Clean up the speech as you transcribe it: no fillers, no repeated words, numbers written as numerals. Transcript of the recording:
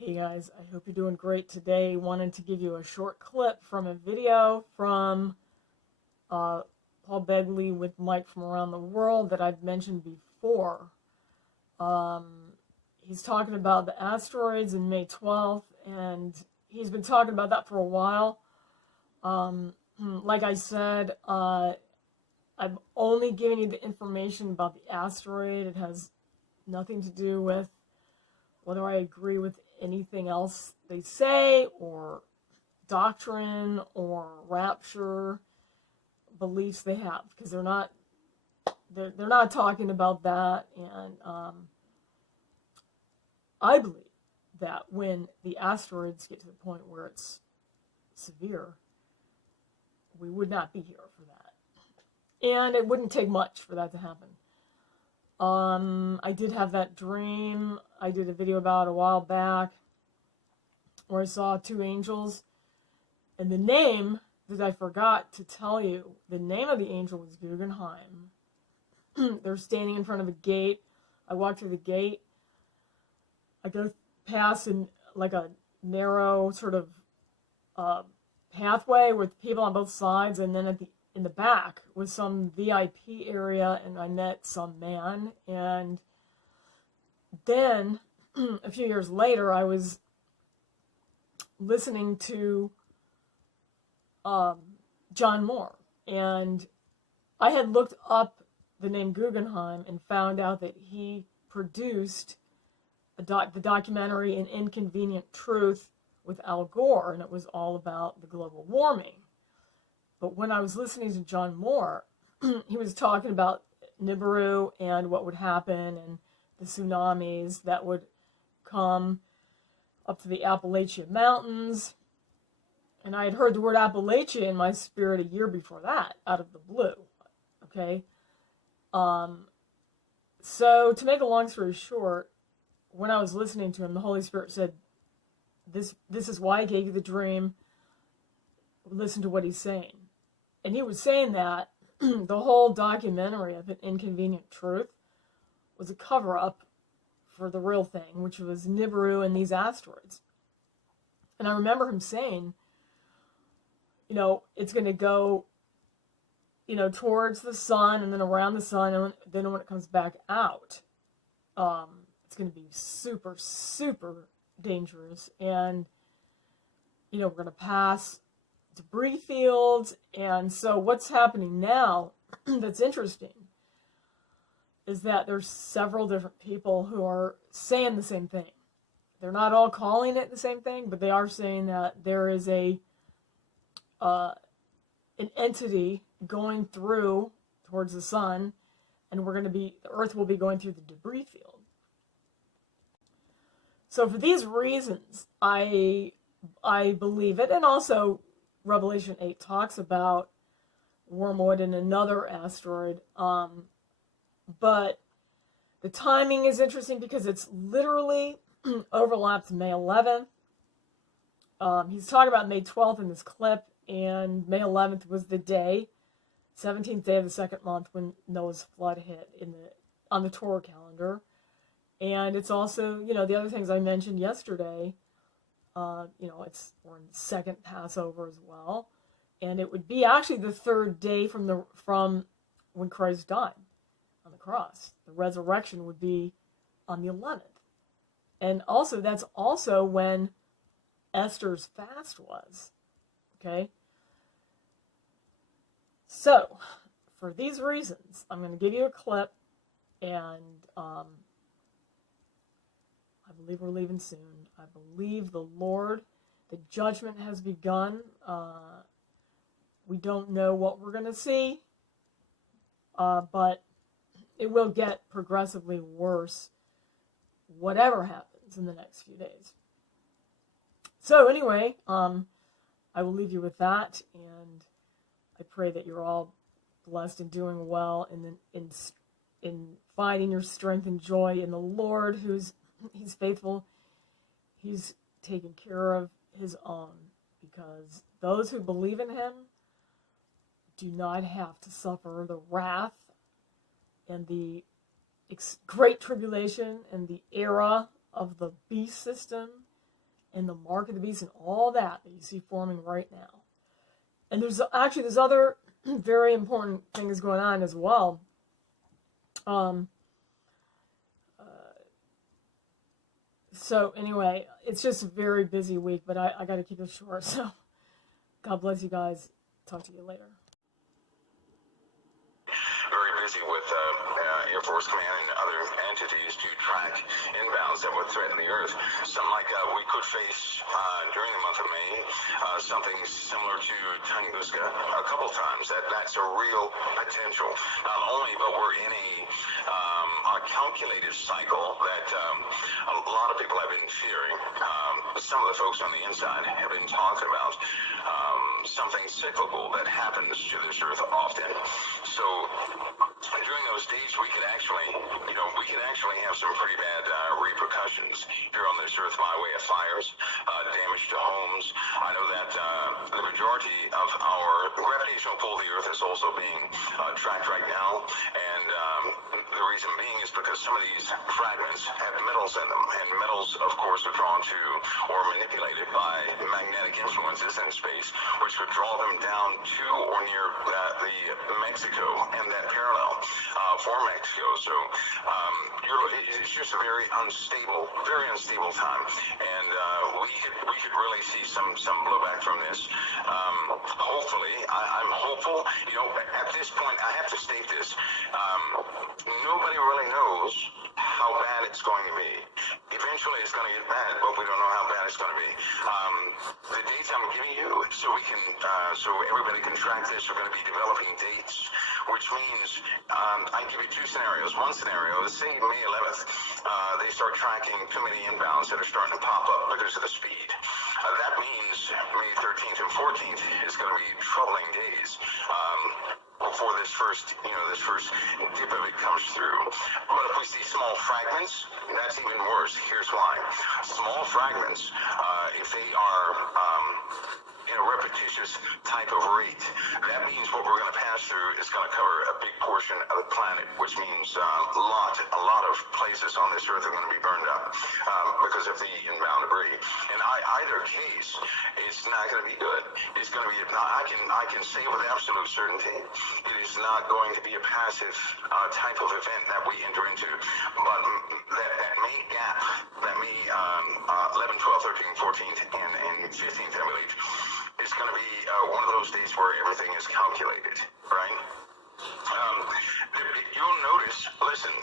Hey guys, I hope you're doing great today. Wanted to give you a short clip from a video from Paul Begley with Mike from around the world that I've mentioned before. He's talking about the asteroids in May 12th, and he's been talking about that for a while. Like I said, I'm only giving you the information about the asteroid. It has nothing to do with whether I agree with anything else they say, or doctrine, or rapture beliefs they have, because they're not talking about that. And I believe that when the asteroids get to the point where it's severe, we would not be here for that, and it wouldn't take much for that to happen. I did have that dream I did a video about a while back where I saw two angels, and the name that I forgot to tell you, the name of the angel was Guggenheim. They're standing in front of a gate. I walk through the gate. I go past like a narrow sort of pathway with people on both sides, and then in the back was some VIP area, and I met some man. And then a few years later, I was listening to John Moore, and I had looked up the name Guggenheim and found out that he produced the documentary An Inconvenient Truth with Al Gore, and it was all about the global warming. But when I was listening to John Moore, he was talking about Nibiru and what would happen, and the tsunamis that would come up to the Appalachian Mountains. And I had heard the word Appalachia in my spirit a year before that, out of the blue. Okay? So, to make a long story short, when I was listening to him, the Holy Spirit said, this is why I gave you the dream. Listen to what he's saying. And he was saying that the whole documentary of An Inconvenient Truth was a cover-up for the real thing, which was Nibiru and these asteroids. And I remember him saying, it's going to go, towards the sun and then around the sun, and then when it comes back out, it's going to be super, super dangerous. And, we're going to pass debris fields. And so what's happening now that's interesting is that there's several different people who are saying the same thing. They're not all calling it the same thing, but they are saying that there is an entity going through towards the sun, and the Earth will be going through the debris field. So for these reasons, I believe it, and also Revelation 8 talks about Wormwood and another asteroid. But the timing is interesting because it's literally overlaps May 11th. He's talking about May 12th in this clip, and May 11th was the day, 17th day of the second month, when Noah's flood hit on the Torah calendar. And it's also, the other things I mentioned yesterday, we're in the second Passover as well. And it would be actually the third day from when Christ died on the cross. The resurrection would be on the 11th. And also, that's also when Esther's fast was. Okay? So, for these reasons, I'm going to give you a clip, and I believe we're leaving soon. I believe the judgment has begun. We don't know what we're going to see, but it will get progressively worse, whatever happens in the next few days. So anyway, I will leave you with that, and I pray that you're all blessed and doing well in finding your strength and joy in the Lord, He's faithful. He's taken care of His own, because those who believe in Him do not have to suffer the wrath and the great tribulation and the era of the beast system and the mark of the beast and all that you see forming right now. And there's other very important things going on as well. So anyway, it's just a very busy week, but I got to keep it short. So God bless you guys. Talk to you later. Very busy with Air Force Command and other entities to track inbounds that would threaten the Earth. Something like we could face during the month of May something similar to Tunguska a couple times. That's a real potential. Not only, but we're in a calculated cycle that a lot of people have been fearing. Some of the folks on the inside have been talking about something cyclical that happens to this Earth often. So during those days, we could actually have some pretty bad repercussions here on this Earth by way of fires, damage to homes. I know that the majority of our gravitational pull of the Earth is also being tracked right now, and the reason being is because some of these fragments have metals in them, and metals, of course, are drawn to or manipulated by magnetic influences in space, which could draw them down to or near the Mexico and that parallel for Mexico. So it's just a very unstable time, and we could really see some blowback from this. Hopefully, I'm hopeful. At this point, I have to state this. Nobody really knows how bad it's going to be. Eventually, it's going to get bad, but we don't know how bad it's going to be. The dates I'm giving you, so everybody can track this, we're going to be developing dates, which means I give you two scenarios. One scenario is, say, May 11th, they start tracking too many inbounds that are starting to pop up because of the speed. That means May 13th and 14th is going to be troubling days. Before this first dip of it comes through. But if we see small fragments, that's even worse. Here's why. Small fragments, if they are in a repetitious type of rate, that means what we're going to pass through is going to cover a big portion of the planet, which means a lot of places on this Earth are going to be burned up because of the inbound debris. In either case, it's not going to be good. It's going to be I can say with absolute certainty, it is not going to be a passive type of event that we enter into, but that May gap, that May 11, 12, 13, 14th, and 15th, I believe, is going to be one of those days where everything is calculated, right? You'll notice, listen,